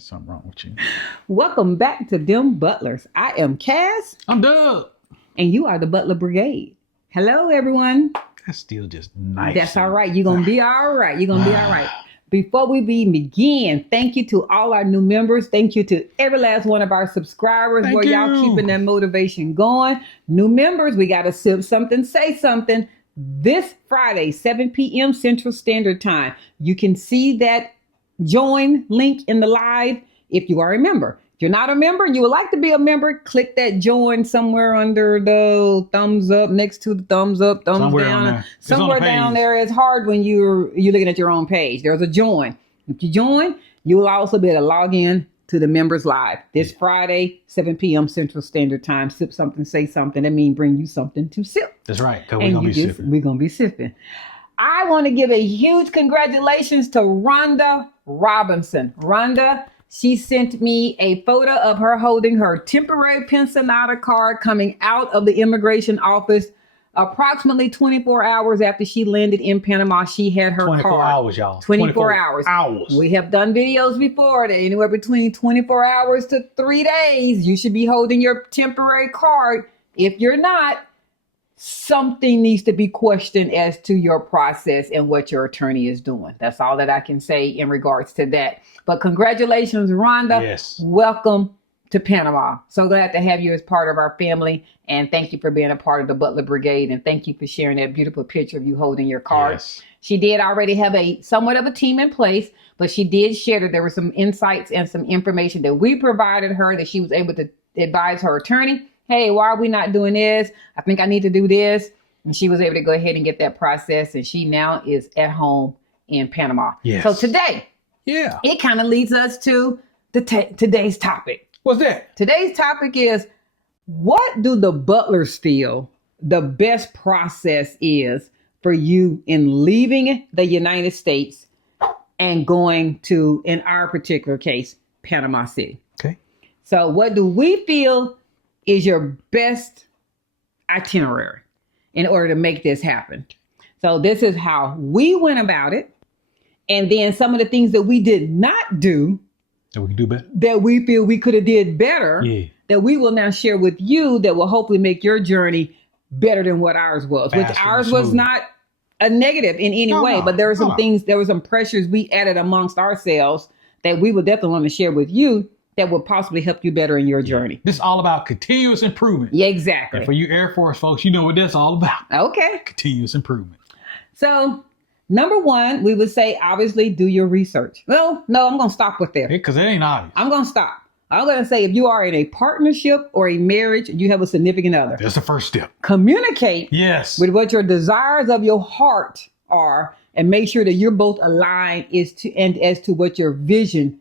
There's something wrong with you. Welcome back to DemButlers. I am Cass. I'm Doug. And you are the Butler Brigade. Hello, everyone. That's still just nice. That's all right. You're going to be all right. You're going to be all right. Before we begin, thank you to all our new members. Thank you to every last one of our subscribers Thank where y'all you. keeping that motivation going. New members, we got to sip something, say something. This Friday, 7 p.m. Central Standard Time. You can see that join link in the live if you are a member. If you're not a member and you would like to be a member, click that join somewhere under the thumbs up, next to the thumbs up, thumbs Somewhere down. on there. Somewhere down there. It's hard when you're looking at your own page. There's a join. If you join, you will also be able to log in to the members live this Friday, 7 p.m. Central Standard Time. Sip something, say something. That means bring you something to sip. That's right. Because we're going to be sipping. We're going to be sipping. I want to give a huge congratulations to Rhonda Robinson. Rhonda, she sent me a photo of her holding her temporary pensionata card coming out of the immigration office approximately 24 hours after she landed in Panama. She had her 24 card. hours, y'all. 24 hours. We have done videos before that anywhere between 24 hours to 3 days. You should be holding your temporary card. If you're not, something needs to be questioned as to your process and what your attorney is doing. That's all that I can say in regards to that. But congratulations, Rhonda. Yes. Welcome to Panama. So glad to have you as part of our family. And thank you for being a part of the Butler Brigade. And thank you for sharing that beautiful picture of you holding your card. Yes. She did already have somewhat of a team in place, but she did share that there were some insights and some information that we provided her that she was able to advise her attorney. Hey, why are we not doing this? I think I need to do this. And she was able to go ahead and get that process. And she now is at home in Panama. Yes. So today, it kind of leads us to today's topic. What's that? Today's topic is, what do the butlers feel the best process is for you in leaving the United States and going to, in our particular case, Panama City? Okay. So what do we feel is your best itinerary in order to make this happen? So this is how we went about it. And then some of the things that we did not do That we can do better. that we feel we could have did better, that we will now share with you that will hopefully make your journey better than what ours was. Which ours was not a negative in any way, but there were some things, there were some pressures we added amongst ourselves that we would definitely want to share with you that will possibly help you better in your journey. This is all about continuous improvement. Yeah, exactly. And for you Air Force folks, you know what that's all about. Okay. Continuous improvement. So, number one, we would say, obviously, do your research. Well, no, I'm going to stop with there. Because it ain't obvious. I'm going to stop. I'm going to say, if you are in a partnership or a marriage, you have a significant other. That's the first step. Communicate with what your desires of your heart are, and make sure that you're both aligned as to what your vision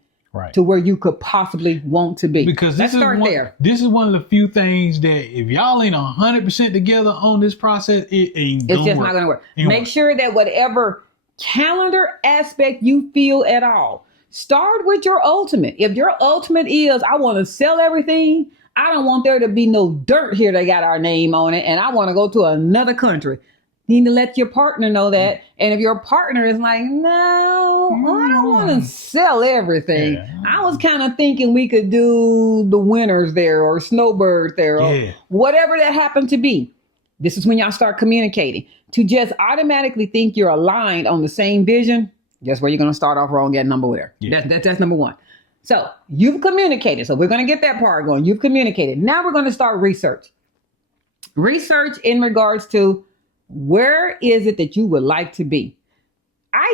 to where you could possibly want to be. Because let's start there. This is one of the few things that if y'all ain't 100% together on this process, it's just not going to work. Make sure that whatever calendar aspect you feel at all, start with your ultimate. If your ultimate is, I want to sell everything, I don't want there to be no dirt here that got our name on it, and I want to go to another country. You need to let your partner know that. And if your partner is like, no, I don't want to sell everything. I was kind of thinking we could do the winters there or snowbirds there or whatever that happened to be. This is when y'all start communicating. To just automatically think you're aligned on the same vision, guess where you're going to start off wrong at number there. That's number one. So you've communicated. So we're going to get that part going. You've communicated. Now we're going to start research. Research in regards to, where is it that you would like to be?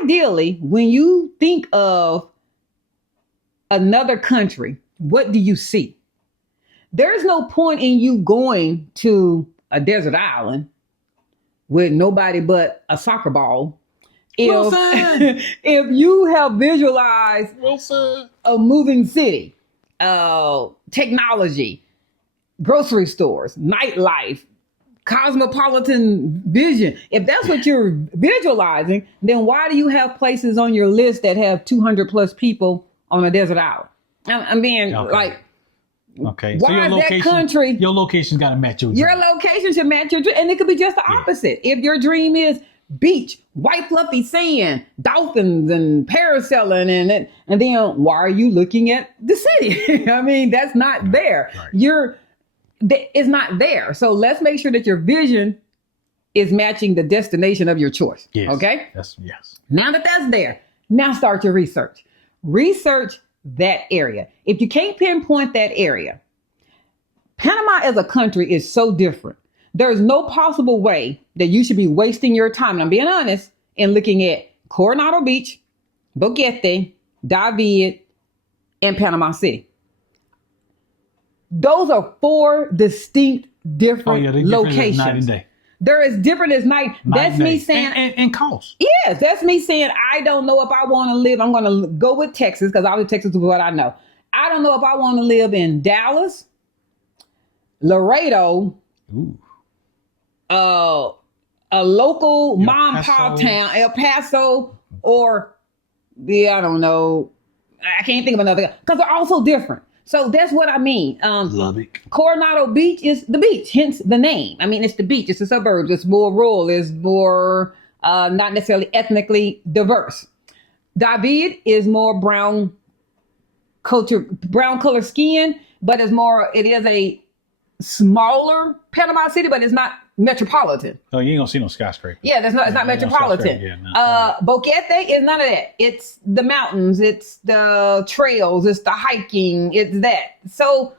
Ideally, when you think of another country, what do you see? There's no point in you going to a desert island with nobody but a soccer ball if you have visualized a moving city, technology, grocery stores, nightlife, cosmopolitan vision. If that's what you're visualizing, then why do you have places on your list that have 200 plus people on a desert island? I'm being like, okay. Why so your is location, that country? Your location's got to match your dream. Your location should match your dream. And it could be just the opposite. If your dream is beach, white fluffy sand, dolphins and parasailing, and then why are you looking at the city? I mean, that's not there. Right. It's not there. So let's make sure that your vision is matching the destination of your choice. Yes. Okay. Yes. Now that that's there, now start your research. Research that area. If you can't pinpoint that area, Panama as a country is so different. There's no possible way that you should be wasting your time, and I'm being honest, in looking at Coronado Beach, Boquete, David, and Panama City. Those are 4 distinct different locations. Night and day. They're as different as night. That's me saying, and cost. Yes, that's me saying I don't know if I want to live. I'm going to go with Texas because I was Texas is what I know. I don't know if I want to live in Dallas, Laredo, a local mom and pop town, El Paso, or I don't know. I can't think of another because they're all so different. So that's what I mean. Lubbock. Coronado Beach is the beach, hence the name. I mean, it's the beach. It's the suburbs. It's more rural. It's more not necessarily ethnically diverse. David is more brown color skin, but it is a smaller Panama City, but it's not metropolitan. Oh, you ain't gonna see no skyscraper. Yeah, it's not metropolitan. Boquete is none of that. It's the mountains, it's the trails, it's the hiking, it's that. So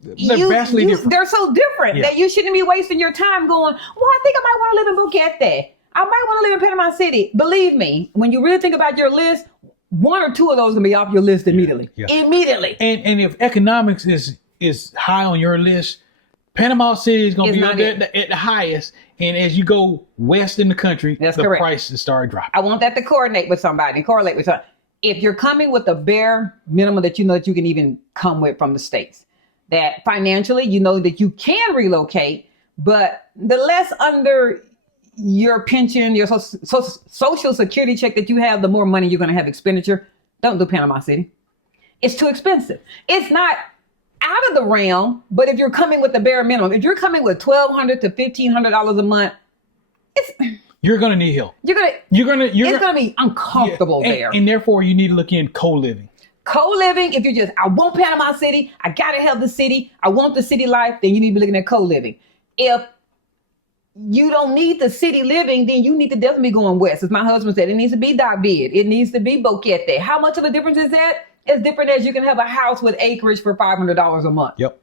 they're vastly different. They're so different that you shouldn't be wasting your time going, well, I think I might want to live in Boquete. I might want to live in Panama City. Believe me, when you really think about your list, 1 or 2 of those can be off your list immediately. Immediately. And if economics is high on your list, Panama City is going to be at the highest. And as you go west in the country, the prices start dropping. I want that to correlate with somebody. If you're coming with a bare minimum that you know that you can even come with from the States, that financially you know that you can relocate, but the less under your pension, your social security check that you have, the more money you're going to have expenditure. Don't do Panama City. It's too expensive. It's not out of the realm, but if you're coming with the bare minimum, if you're coming with $1,200 to $1,500 a month, you're gonna need help. It's gonna be uncomfortable there, and therefore you need to look in co-living. Co-living, if I want Panama City, I gotta have the city, I want the city life, then you need to be looking at co-living. If you don't need the city living, then you need to definitely be going west. As my husband said, it needs to be David, it needs to be Boquete. How much of a difference is that? As different as you can have a house with acreage for $500 a month. Yep.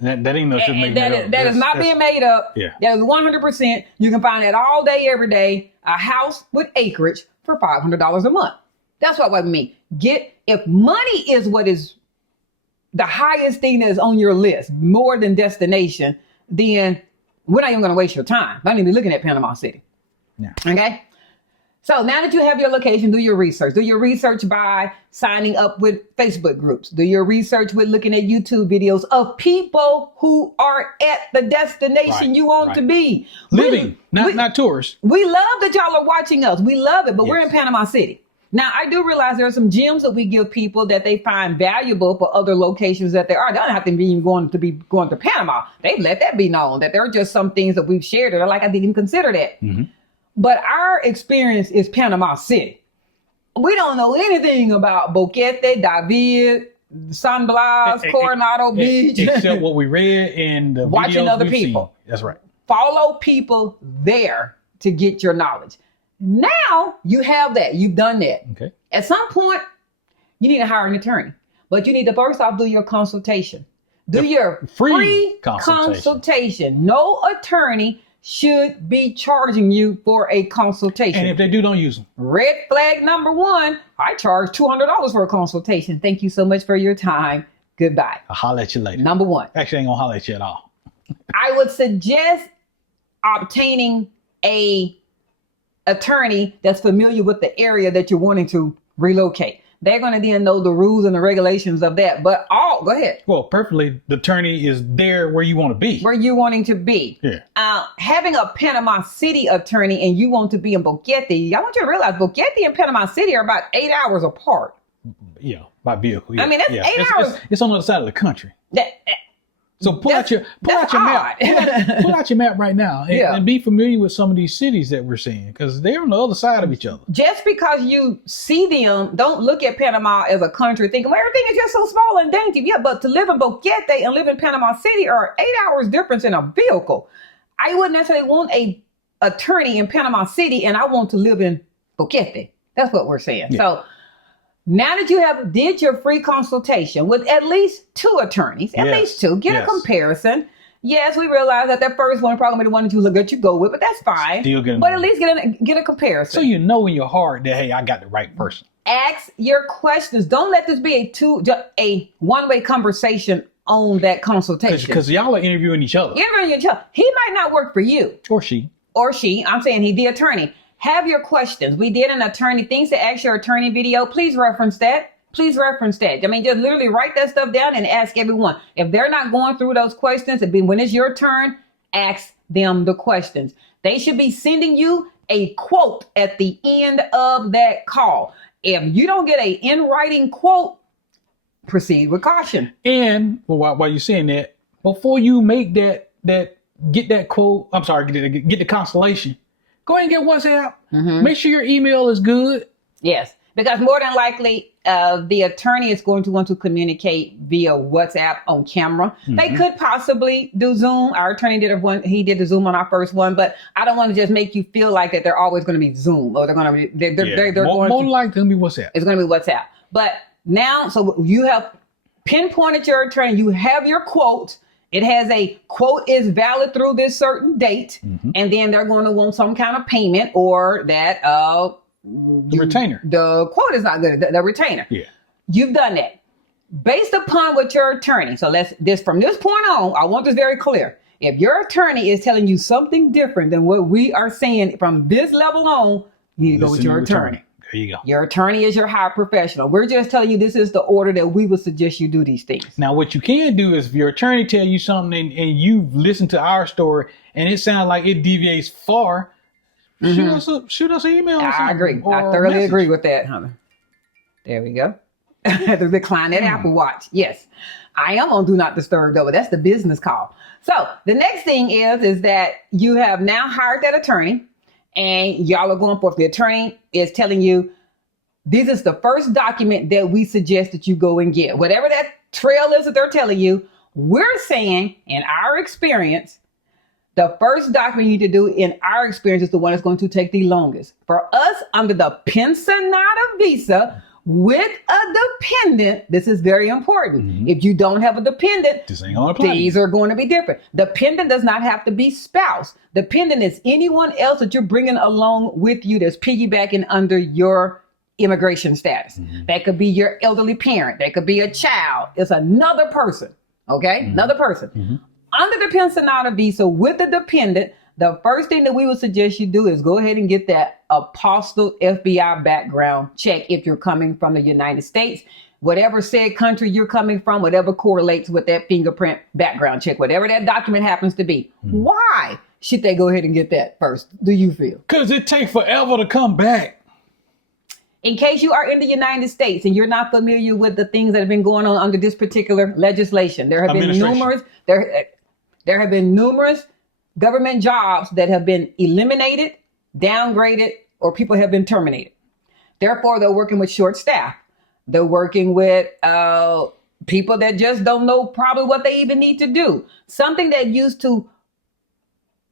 That ain't no shit making up. That is not being made up. Yeah. That is 100%. You can find that all day, every day. A house with acreage for $500 a month. That's what I mean. If money is what is the highest thing that is on your list, more than destination, then we're not even going to waste your time. I need to be looking at Panama City. Yeah. Okay. So now that you have your location, do your research. Do your research by signing up with Facebook groups. Do your research with looking at YouTube videos of people who are at the destination you want to be. Living, not tourists. We love that y'all are watching us. We love it, but we're in Panama City. Now, I do realize there are some gems that we give people that they find valuable for other locations that they are. They don't have to be going to Panama. They let that be known that there are just some things that we've shared that are like, I didn't even consider that. Mm-hmm. But our experience is Panama City. We don't know anything about Boquete, David, San Blas, Coronado Beach. Except what we read in the watching videos other people. Seen. That's right. Follow people there to get your knowledge. Now you have that. You've done that. Okay. At some point, you need to hire an attorney. But you need to first off do your consultation. Do your free consultation. No attorney should be charging you for a consultation. And if they do, don't use them. Red flag number 1, I charge $200 for a consultation. Thank you so much for your time. Goodbye. I'll holler at you later. Number 1. Actually, I ain't gonna holler at you at all. I would suggest obtaining a attorney that's familiar with the area that you're wanting to relocate. They're going to then know the rules and the regulations of that. But go ahead. Well, perfectly, the attorney is there where you want to be. Where you're wanting to be. Yeah. Having a Panama City attorney and you want to be in Boquete, I want you to realize Boquete and Panama City are about 8 hours apart. Yeah, by vehicle. Yeah. I mean, that's 8 hours. It's on the other side of the country. So pull out your map. Pull out your map right now and be familiar with some of these cities that we're seeing, because they're on the other side of each other. Just because you see them, don't look at Panama as a country thinking, well, everything is just so small and dainty. Yeah, but to live in Boquete and live in Panama City are 8 hours difference in a vehicle. I wouldn't necessarily want a attorney in Panama City, and I want to live in Boquete. That's what we're saying. Yeah. So now that you did your free consultation with at least 2 attorneys, at least 2, get a comparison. Yes, we realize that first one probably the one that you look at, you go with, but that's fine. But at least get a comparison. So you know in your heart that, hey, I got the right person. Ask your questions. Don't let this be a one-way conversation on that consultation. Because y'all are interviewing each other. He might not work for you. Or she. I'm saying the attorney. Have your questions. We did an attorney things to ask your attorney video. Please reference that. I mean, just literally write that stuff down and ask everyone. If they're not going through those questions, when it's your turn, ask them the questions. They should be sending you a quote at the end of that call. If you don't get a in writing quote, proceed with caution. And while you're saying that, before you make get that quote, get the constellation, go ahead and get WhatsApp. Mm-hmm. Make sure your email is good. Yes, because more than likely, the attorney is going to want to communicate via WhatsApp on camera. Mm-hmm. They could possibly do Zoom. Our attorney he did the Zoom on our first one, but I don't want to just make you feel like that they're always going to be Zoom or they're going to be, they're more likely going to be WhatsApp. It's going to be WhatsApp. But now, so you have pinpointed your attorney, you have your quote. It has a quote is valid through this certain date, and then they're going to want some kind of payment or that the retainer. The quote is not good. The retainer. Yeah, you've done that based upon what your attorney. So from this point on, I want this very clear. If your attorney is telling you something different than what we are saying from this level on, you need to go with your attorney. There you go. Your attorney is your high professional. We're just telling you this is the order that we would suggest you do these things. Now, what you can do is if your attorney tell you something and you listen to our story and it sounds like it deviates far, shoot us an email. I agree. I thoroughly agree with that, Hunter. There we go. To decline that Apple Watch. Yes. I am on Do Not Disturb though, but that's the business call. So the next thing is that you have now hired that attorney. And y'all are going forth. The attorney is telling you, this is the first document that we suggest that you go and get. Whatever that trail is that they're telling you, we're saying, in our experience, the first document you need to do in our experience is the one that's going to take the longest. For us, under the Pensionata visa, with a dependent, this is very important. Mm-hmm. If you don't have a dependent, these are going to be different. Dependent does not have to be spouse. Dependent is anyone else that you're bringing along with you that's piggybacking under your immigration status. Mm-hmm. That could be your elderly parent. That could be a child. It's another person. Okay? Mm-hmm. Another person. Mm-hmm. Under the Pensionata visa with the dependent, the first thing that we would suggest you do is go ahead and get that apostille FBI background check if you're coming from the United States. Whatever said country you're coming from, whatever correlates with that fingerprint background check, whatever that document happens to be. Mm-hmm. Why should they go ahead and get that first? Do you feel? Because it takes forever to come back. In case you are in the United States and you're not familiar with the things that have been going on under this particular legislation, there have been numerous government jobs that have been eliminated, downgraded, or people have been terminated. Therefore, they're working with short staff. They're working with people that just don't know probably what they even need to do. Something that used to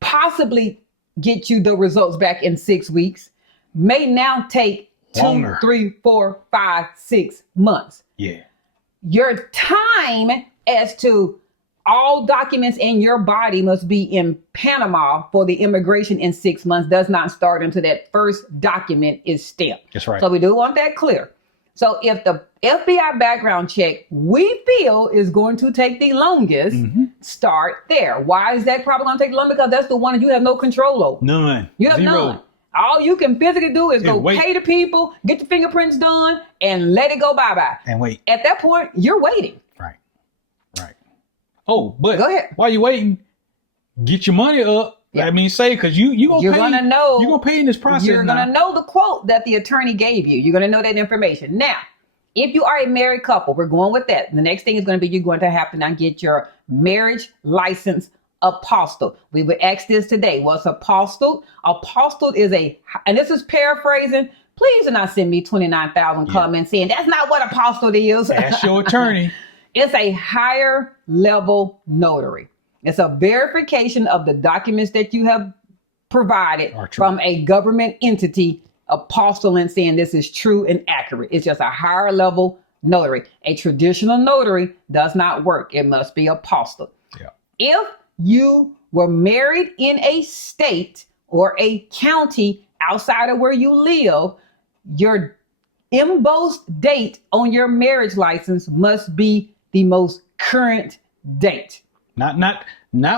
possibly get you the results back in 6 weeks may now take longer. 2, 3, 4, 5, 6 months. Yeah. Your time as to all documents in your body must be in Panama for the immigration in 6 months does not start until that first document is stamped. That's right. So we do want that clear. So if the FBI background check we feel is going to take the longest, start there. Why is that probably going to take long? Because that's the one that you have no control over. None. You have Zero. none. All you can physically do is go pay the people, get the fingerprints done, and let it go bye-bye. And wait. At that point, you're waiting. Right. Oh, but go ahead. While you're waiting, get your money up. Yeah. I mean, because you're gonna pay in this process. You're gonna know the quote that the attorney gave you. You're gonna know that information. Now, If you are a married couple, we're going with that. The next thing is going to be you're going to have to now get your marriage license apostille. We would ask this today. What's apostille? Apostille is and this is paraphrasing. Please do not send me 29,000 comments saying that's not what apostille is. Ask your attorney. It's a higher level notary. It's a verification of the documents that you have provided from a government entity, apostilling, saying this is true and accurate. It's just a higher level notary. A traditional notary does not work. It must be apostille. Yeah. If you were married in a state or a county outside of where you live, your embossed date on your marriage license must be the most current date. Not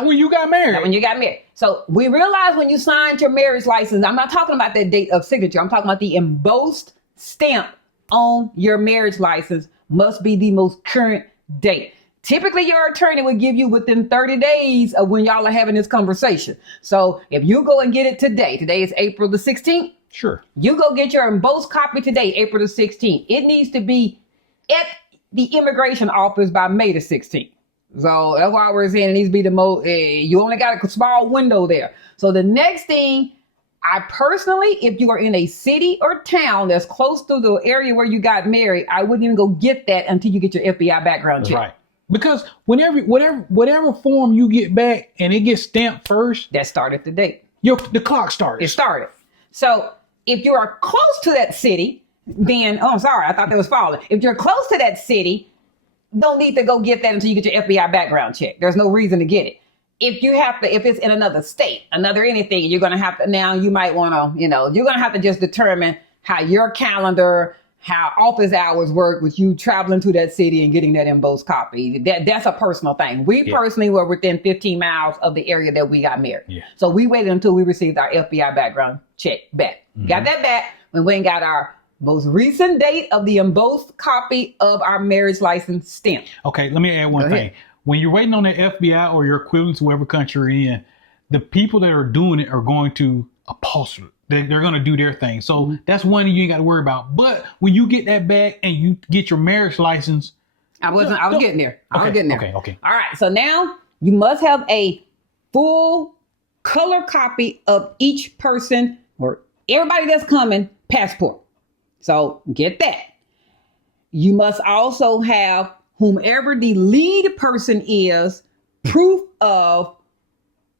when you got married. Not when you got married. So we realize when you signed your marriage license, I'm not talking about that date of signature. I'm talking about the embossed stamp on your marriage license must be the most current date. Typically, your attorney would give you within 30 days of when y'all are having this conversation. So if you go and get it today is April the 16th. Sure. You go get your embossed copy today, April the 16th. It needs to be at the immigration office by May the 16th. So that's why we're saying it needs to be the most, you only got a small window there. So the next thing, I personally, if you are in a city or town that's close to the area where you got married, I wouldn't even go get that until you get your FBI background check. Right. Because whatever form you get back and it gets stamped first. That started the date. The clock starts. It started. So if you are close to that city, then, oh, I'm sorry, I thought that was falling. If you're close to that city, don't need to go get that until you get your FBI background check. There's no reason to get it. If it's in another state, another anything, you're going to have to, now you might want to, you're going to have to just determine how your calendar, how office hours work with you traveling to that city and getting that embossed copy. That's a personal thing. We personally were within 15 miles of the area that we got married. Yeah. So we waited until we received our FBI background check back. Mm-hmm. Got that back when we got our most recent date of the embossed copy of our marriage license stamp. Okay, let me add one thing. When you're waiting on the FBI or your equivalent to whatever country you're in, the people that are doing it are going to apostille. They're going to do their thing. So that's one thing you ain't got to worry about. But when you get that back and you get your marriage license. I was getting there. Okay. All right. So now you must have a full color copy of each person or everybody that's coming passport. So get that. You must also have whomever the lead person is, proof of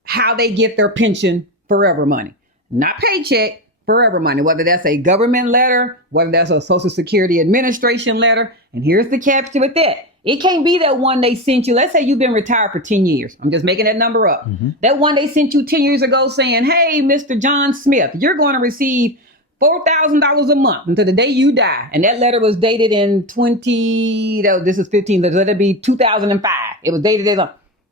how they get their pension forever money. Not paycheck, forever money, whether that's a government letter, whether that's a Social Security Administration letter. And here's the catch with that. It can't be that one they sent you. Let's say you've been retired for 10 years. I'm just making that number up. Mm-hmm. That one they sent you 10 years ago saying, hey, Mr. John Smith, you're going to receive $4,000 a month until the day you die. And that letter was dated in this is 15, let it be 2005. It was dated it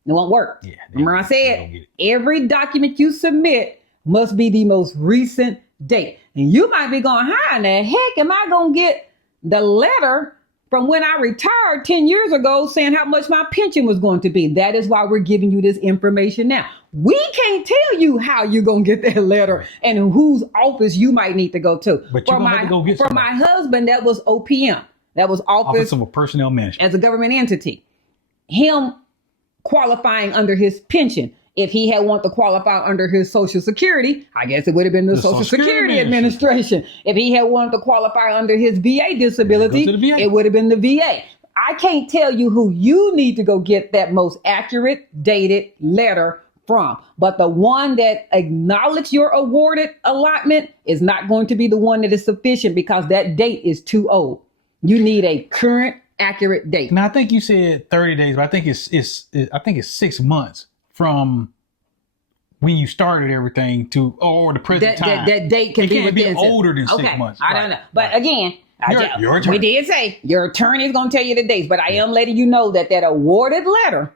won't work. Yeah, remember I said, every document you submit must be the most recent date. And you might be going, how in the heck am I going to get the letter from when I retired 10 years ago saying how much my pension was going to be? That is why we're giving you this information now. We can't tell you how you're going to get that letter and whose office you might need to go to. But you're going to have to go get For my husband, that was OPM. That was Office of Personnel Management. As a government entity. Him qualifying under his pension. If he had wanted to qualify under his Social Security, I guess it would have been the Social Security Administration. If he had wanted to qualify under his VA disability, it would have been the VA. I can't tell you who you need to go get that most accurate dated letter from. But the one that acknowledged your awarded allotment is not going to be the one that is sufficient because that date is too old. You need a current, accurate date. Now, I think you said 30 days, but I think it's 6 months from when you started everything to or the present time. That date can be within older than 6 months. I don't know. But again, your attorney. We did say your attorney is going to tell you the dates, but I am letting you know that awarded letter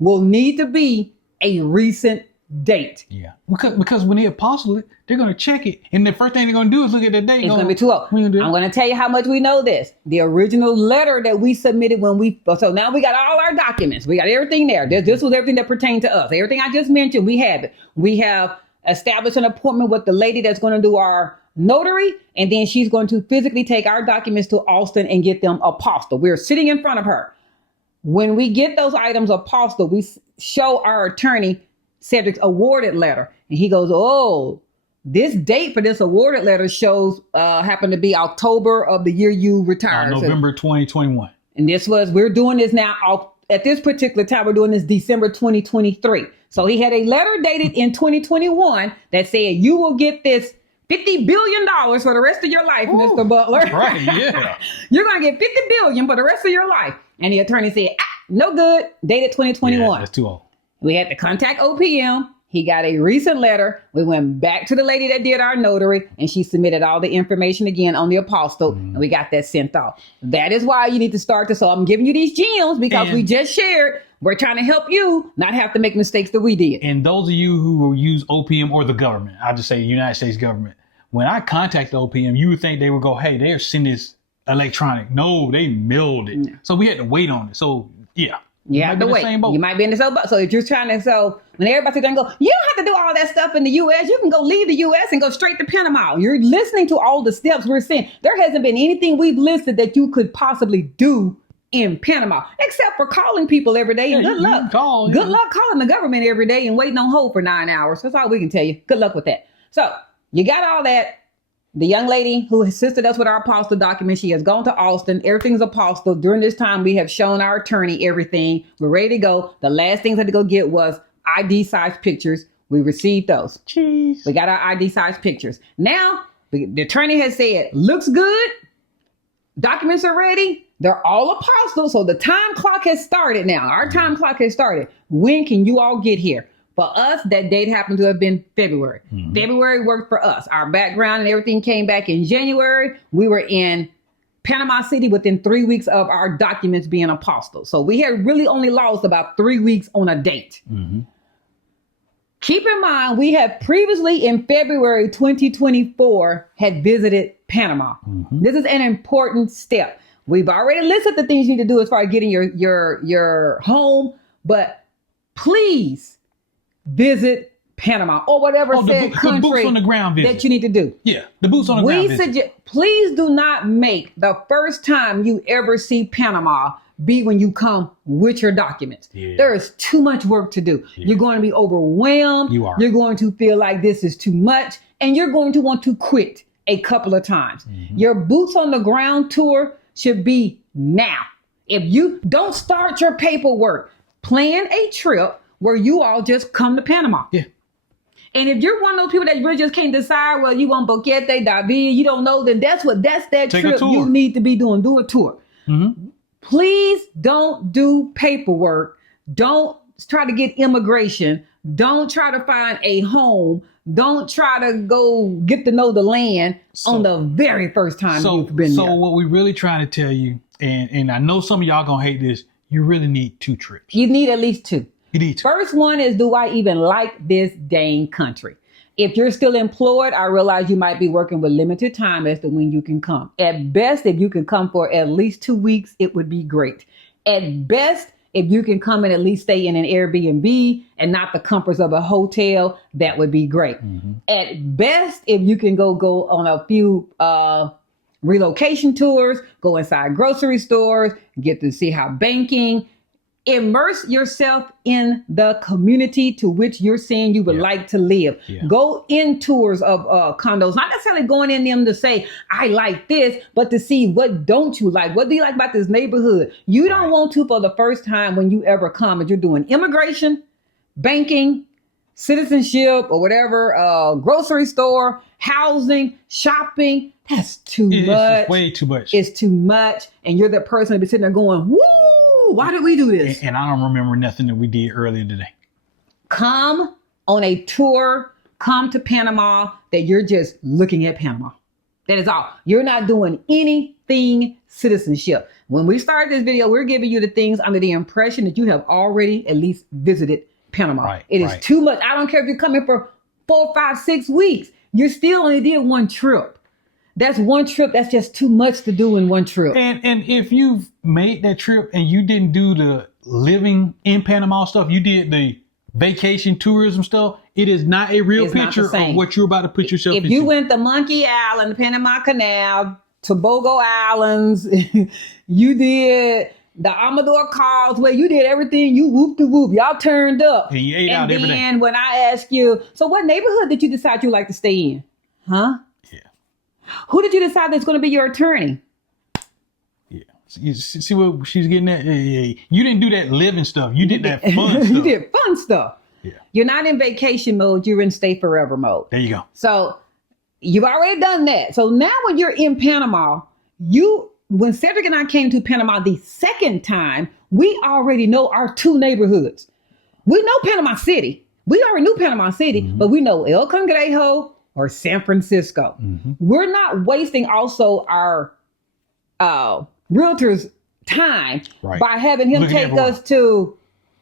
will need to be a recent date. Yeah. Because when they apostille it, they're going to check it. And the first thing they're going to do is look at the date. It's going to be too old. I'm going to tell you how much we know this. The original letter that we submitted so now we got all our documents. We got everything there. This was everything that pertained to us. Everything I just mentioned, we have it. We have established an appointment with the lady that's going to do our notary, and then she's going to physically take our documents to Austin and get them apostilled. We're sitting in front of her. When we get those items apostilled, we show our attorney Cedric's awarded letter, and he goes, "Oh, this date for this awarded letter shows happened to be October of the year you retired, November 2021." And we're doing this now at this particular time. We're doing this December 2023. So he had a letter dated in 2021 that said, "You will get this $50 billion for the rest of your life, Mr. Butler." Right, yeah. You're going to get $50 billion for the rest of your life. And the attorney said, no good, dated 2021. Yeah, that's too old. We had to contact OPM. He got a recent letter. We went back to the lady that did our notary, and she submitted all the information again on the apostille, and we got that sent off. That is why you need to start this. So I'm giving you these gems because we just shared. We're trying to help you not have to make mistakes that we did. And those of you who will use OPM or the government, I'll just say United States government, when I contacted OPM, you would think they would go, hey, they're sending this electronic. No, they mailed it. So we had to wait on it. So, yeah. You have to wait. You might be in the same boat. So if you're trying to, when everybody sits there and go, you don't have to do all that stuff in the U.S. You can go leave the U.S. and go straight to Panama. You're listening to all the steps we're saying. There hasn't been anything we've listed that you could possibly do in Panama, except for calling people every day. And good luck. Good luck calling the government every day and waiting on hold for 9 hours. That's all we can tell you. Good luck with that. So you got all that. The young lady who assisted us with our apostille document, she has gone to Austin. Everything's apostille. During this time, we have shown our attorney everything. We're ready to go. The last things I had to go get was ID size pictures. We received those. Jeez. We got our ID size pictures. Now, the attorney has said, looks good. Documents are ready. They're all apostille. So the time clock has started now. Our time clock has started. When can you all get here? For us, that date happened to have been February. February worked for us. Our background and everything came back in January. We were in Panama City within 3 weeks of our documents being apostille. So we had really only lost about 3 weeks on a date. Keep in mind, we had previously in February 2024 had visited Panama. This is an important step. We've already listed the things you need to do as far as getting your home, but please visit Panama or whatever said country the boots on the ground visit that you need to do. Yeah, the boots on the ground visit. Please do not make the first time you ever see Panama be when you come with your documents. There is too much work to do. You're going to be overwhelmed. You are. You're going to feel like this is too much, and you're going to want to quit a couple of times. Your boots on the ground tour should be now. If you don't start your paperwork, plan a trip where you all just come to Panama. Yeah. And if you're one of those people that really just can't decide, well, you want Boquete, Davila, you don't know, then that's that Take trip you need to be doing. Do a tour. Please don't do paperwork. Don't try to get immigration. Don't try to find a home. Don't try to go get to know the land on the very first time you've been there. So what we really trying to tell you, and I know some of y'all gonna hate this, you really need 2 trips. You need at least 2. You need 2. First one is, do I even like this dang country? If you're still employed, I realize you might be working with limited time as to when you can come. At best, if you can come for at least 2 weeks, it would be great. At best, if you can come and at least stay in an Airbnb and not the comforts of a hotel, that would be great. At best, if you can go on a few relocation tours, go inside grocery stores, get to see how banking, immerse yourself in the community to which you're saying you would like to live. Go in tours of condos, not necessarily going in them to say, I like this, but to see what don't you like? What do you like about this neighborhood? You don't want to, for the first time when you ever come, and you're doing immigration, banking, citizenship, or whatever, grocery store, housing, shopping. That's too much. It's way too much. It's too much. And you're the person that be sitting there going, woo! Why did we do this? And I don't remember nothing that we did earlier today. Come on a tour, come to Panama, that you're just looking at Panama. That is all. You're not doing anything citizenship. When we started this video, we're giving you the things under the impression that you have already at least visited Panama. It is too much. I don't care if you're coming for 4, 5, 6 weeks. You still only did 1 trip. That's 1 trip. That's just too much to do in 1 trip. And if you've made that trip and you didn't do the living in Panama stuff, you did the vacation tourism stuff, It is not a real It's not the picture of same. what you're about to put yourself If into. you went to Monkey Island, Panama Canal, Tobago Islands, you did the Amador Causeway, you did everything, you whoop de whoop, y'all turned up. And you ate out every day. And then when I ask you, so what neighborhood did you decide you like to stay in? Huh? Yeah. Who did you decide that's going to be your attorney? Yeah. You see what she's getting at? Yeah. You didn't do that living stuff. You did that fun stuff. You did fun stuff. Yeah. You're not in vacation mode. You're in stay forever mode. There you go. So you've already done that. So now when you're in Panama, when Cedric and I came to Panama the second time, we already know our two neighborhoods. We know Panama City. We already knew Panama City, but we know El Cangrejo or San Francisco. We're not wasting also our realtor's time by having him take us to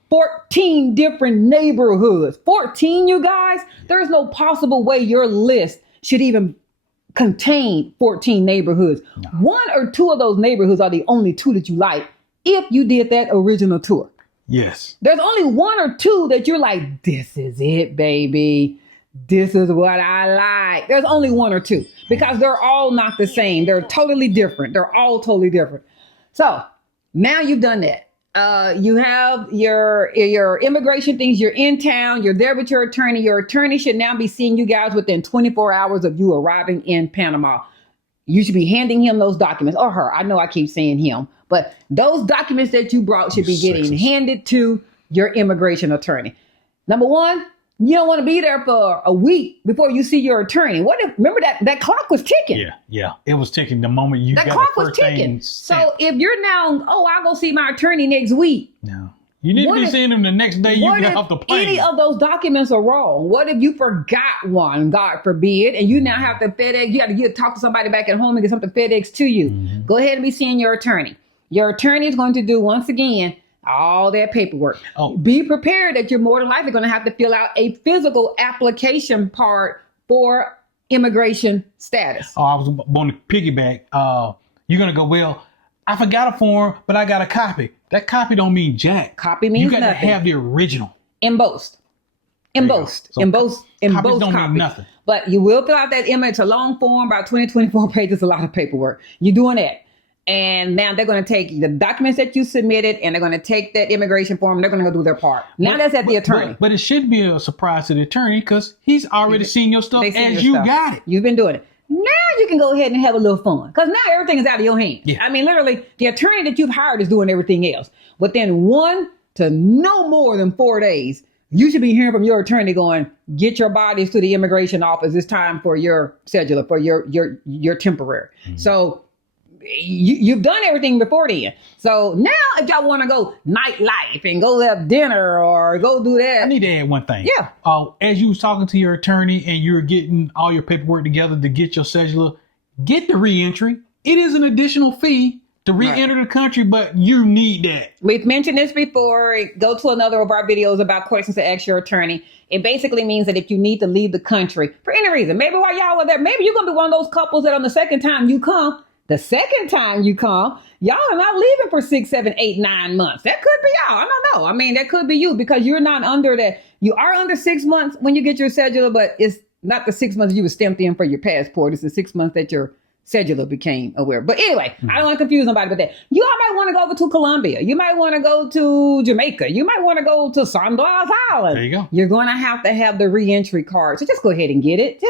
14 different neighborhoods. 14, you guys? There's no possible way your list should even contain 14 neighborhoods. No. One or two of those neighborhoods are the only two that you like if you did that original tour. Yes. There's only one or two that you're like, this is it, baby. This is what I like. There's only one or two because they're all not the same. They're totally different. They're all totally different. So now you've done that. You have your immigration things. You're in town. You're there with your attorney. Your attorney should now be seeing you guys within 24 hours of you arriving in Panama. You should be handing him those documents, or her. I know I keep saying him, but those documents that you brought should be getting handed to your immigration attorney. Number one, you don't want to be there for a week before you see your attorney. Remember that clock was ticking. Yeah. It was ticking the moment you got the clock first was ticking. thing So if you're now, I'll go see my attorney next week. No. You need to be seeing him the next day you get off the plane. Any of those documents are wrong? What if you forgot one, God forbid, and you now have to FedEx, you got to talk to somebody back at home and get something FedEx to you. Go ahead and be seeing your attorney. Your attorney is going to do, once again, all that paperwork. Be prepared that you're more than likely going to have to fill out a physical application part for immigration status. I was going to piggyback. You're going to go, well, I forgot a form, but I got a copy. That copy don't mean jack. Copy means nothing. You got to have the original. Embossed. Embossed don't copy. mean nothing. But you will fill out that image. It's a long form, about 20, 24 pages, a lot of paperwork. You're doing that. And now they're going to take the documents that you submitted and they're going to take that immigration form and they're going to go do their part. Now that's at the attorney. But it should be a surprise to the attorney because he's already seen your stuff as you got it. You've been doing it. Now you can go ahead and have a little fun because now everything is out of your hands. Yeah. I mean, literally, the attorney that you've hired is doing everything else. Within 1 to no more than 4 days, you should be hearing from your attorney going, get your bodies to the immigration office. It's time for your scheduler, for your temporary. So you've done everything before then. So now if y'all want to go nightlife and go have dinner or go do that. I need to add one thing. Yeah. As you was talking to your attorney and you're getting all your paperwork together to get your scheduler, get the reentry. It is an additional fee to re-enter the country, but you need that. We've mentioned this before. Go to another of our videos about questions to ask your attorney. It basically means that if you need to leave the country for any reason, maybe while y'all are there, maybe you're going to be one of those couples that on the second time you come, y'all are not leaving for 6, 7, 8, 9 months. That could be y'all. I don't know. I mean, that could be you because you're not under that. You are under 6 months when you get your scheduler, but it's not the 6 months you were stamped in for your passport. It's the 6 months that your scheduler became aware. But anyway, I don't want to confuse nobody with that. You all might want to go over to Colombia. You might want to go to Jamaica. You might want to go to San Blas Island. There you go. You're going to have the reentry card. So just go ahead and get it.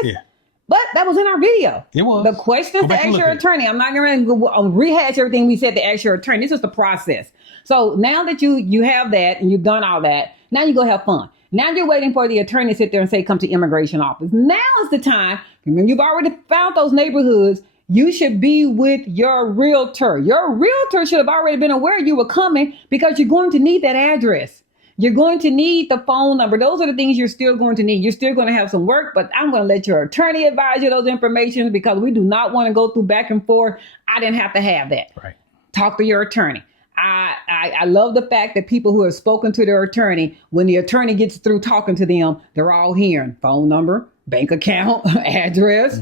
But that was in our video. It was. The questions to ask your attorney. I'm not going to rehash everything we said to ask your attorney. This is the process. So now that you have that and you've done all that, now you go have fun. Now you're waiting for the attorney to sit there and say, come to immigration office. Now is the time. Remember, you've already found those neighborhoods. You should be with your realtor. Your realtor should have already been aware you were coming because you're going to need that address. You're going to need the phone number. Those are the things you're still going to need. You're still going to have some work, but I'm going to let your attorney advise you those information because we do not want to go through back and forth. I didn't have to have that. Right. Talk to your attorney. I love the fact that people who have spoken to their attorney, when the attorney gets through talking to them, they're all hearing phone number, bank account, address.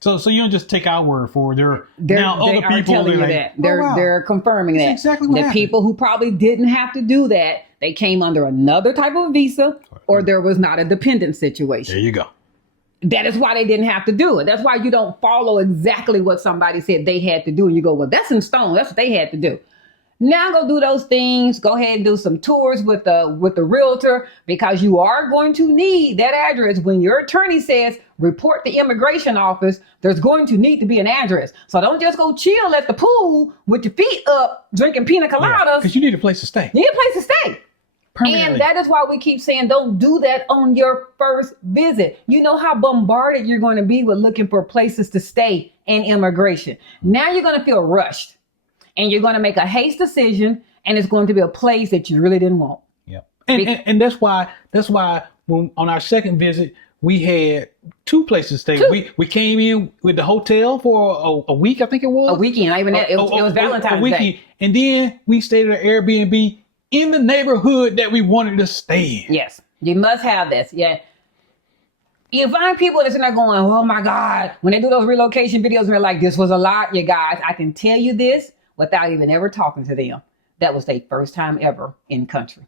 So you don't just take our word for it. They're telling you that. They're confirming that. That's exactly what the happened. people who probably didn't have to do that, they came under another type of visa or there was not a dependent situation. There you go. That is why they didn't have to do it. That's why you don't follow exactly what somebody said they had to do. And you go, well, that's in stone. That's what they had to do. Now go do those things. Go ahead and do some tours with the realtor, because you are going to need that address. When your attorney says report the immigration office, there's going to need to be an address. So don't just go chill at the pool with your feet up drinking pina coladas. Because you need a place to stay. You need a place to stay. Permanently. And that is why we keep saying don't do that on your first visit. You know how bombarded you're going to be with looking for places to stay and immigration. Now you're going to feel rushed. And you're going to make a haste decision, and it's going to be a place that you really didn't want. Yeah, and that's why when on our second visit we had 2 places to stay. We came in with the hotel for a week, I think it was. A weekend, not even that. It was Valentine's Day. And then we stayed at an Airbnb in the neighborhood that we wanted to stay in. Yes, you must have this. Yeah. You find people that's in there going, oh my God, when they do those relocation videos and they're like, this was a lot, you guys. I can tell you this without even ever talking to them. That was their first time ever in country.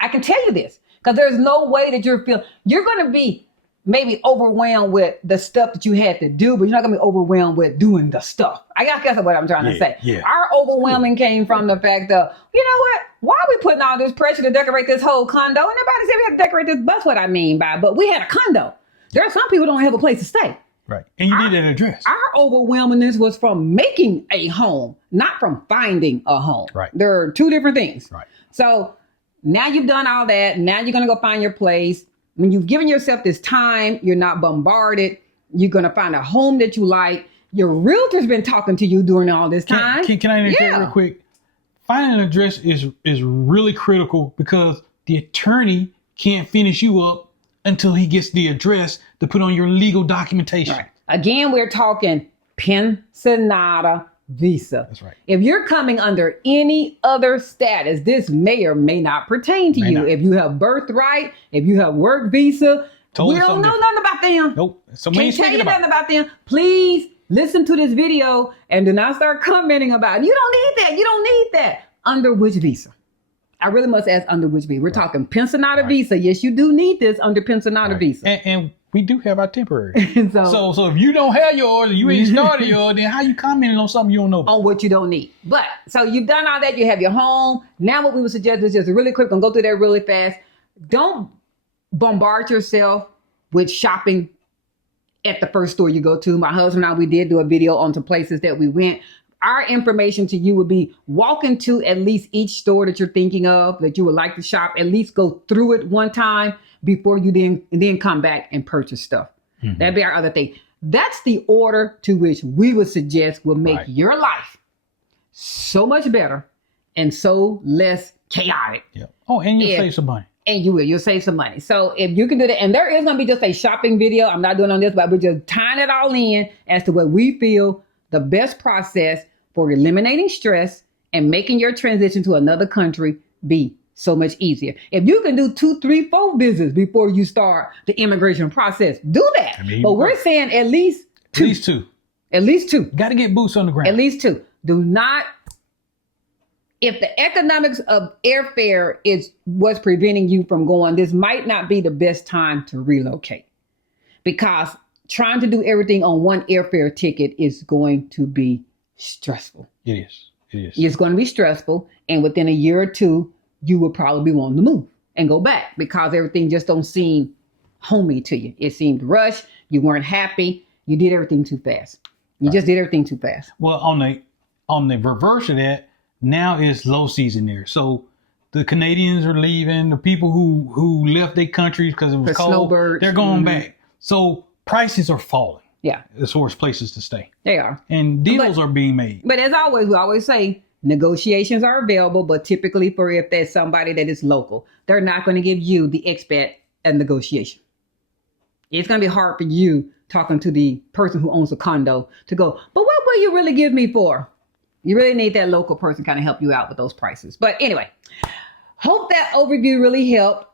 I can tell you this because there's no way that you're going to be maybe overwhelmed with the stuff that you had to do, but you're not going to be overwhelmed with doing the stuff. I guess that's what I'm trying to say. Yeah. Our overwhelming came from the fact of, you know what? Why are we putting all this pressure to decorate this whole condo? And nobody said we have to decorate this. That's what I mean by, but we had a condo. There are some people who don't have a place to stay. Right. And you need an address. Our overwhelmingness was from making a home, not from finding a home. Right. There are 2 different things. Right. So now you've done all that. Now you're going to go find your place. When you've given yourself this time, you're not bombarded. You're going to find a home that you like. Your realtor's been talking to you during all this time. Can I interject real quick? Finding an address is really critical because the attorney can't finish you up until he gets the address to put on your legal documentation. Right. Again, we're talking pensionata visa. That's right. If you're coming under any other status, this may or may not pertain to you. If you have birthright, if you have work visa, we don't know nothing about them. Nope. So can't tell you nothing about them. Please listen to this video and do not start commenting about it. You don't need that. You don't need that. Under which visa? I really must ask under which visa. We're talking pensionata visa. Yes, you do need this under pensionata visa. And we do have our temporary. so if you don't have yours, you ain't started yours, then how you commenting on something you don't know about? On what you don't need. But so you've done all that. You have your home. Now what we would suggest is just really quick. I'm going to go through that really fast. Don't bombard yourself with shopping at the first store you go to. My husband and I, we did do a video on some places that we went. Our information to you would be walk into at least each store that you're thinking of that you would like to shop. At least go through it one time before you then come back and purchase stuff. Mm-hmm. That'd be our other thing. That's the order to which we would suggest will make your life so much better and so less chaotic. Yeah. Oh, and you'll save some money. And you'll save some money. So if you can do that, and there is going to be just a shopping video. I'm not doing on this, but we're just tying it all in as to what we feel the best process for eliminating stress and making your transition to another country be so much easier. If you can do 2, 3, 4 visits before you start the immigration process, do that. But we're saying at least 2. At least 2. At least 2. Got to get boots on the ground. At least 2. Do not. If the economics of airfare is what's preventing you from going, this might not be the best time to relocate, because trying to do everything on one airfare ticket is going to be stressful. It is. It's going to be stressful. And within a year or 2, you will probably be wanting to move and go back because everything just don't seem homey to you. It seemed rushed. You weren't happy. You did everything too fast. You just did everything too fast. Well, on the reverse of that, now it's low season there. So the Canadians are leaving. The people who left their countries because it was cold, snowbirds, they're going back. So prices are falling. Yeah. As far as places to stay. They are. And deals are being made. But as always, we always say negotiations are available, but typically for if there's somebody that is local, they're not going to give you, the expat, a negotiation. It's going to be hard for you talking to the person who owns a condo to go, but what will you really give me for? You really need that local person kind of help you out with those prices. But anyway, hope that overview really helped.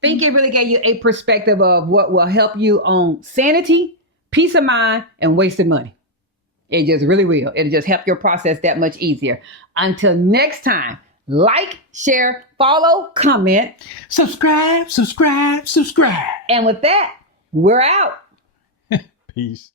Think it really gave you a perspective of what will help you on sanity, peace of mind, and wasted money. It just really will. It'll just help your process that much easier. Until next time, like, share, follow, comment. Subscribe. And with that, we're out. Peace.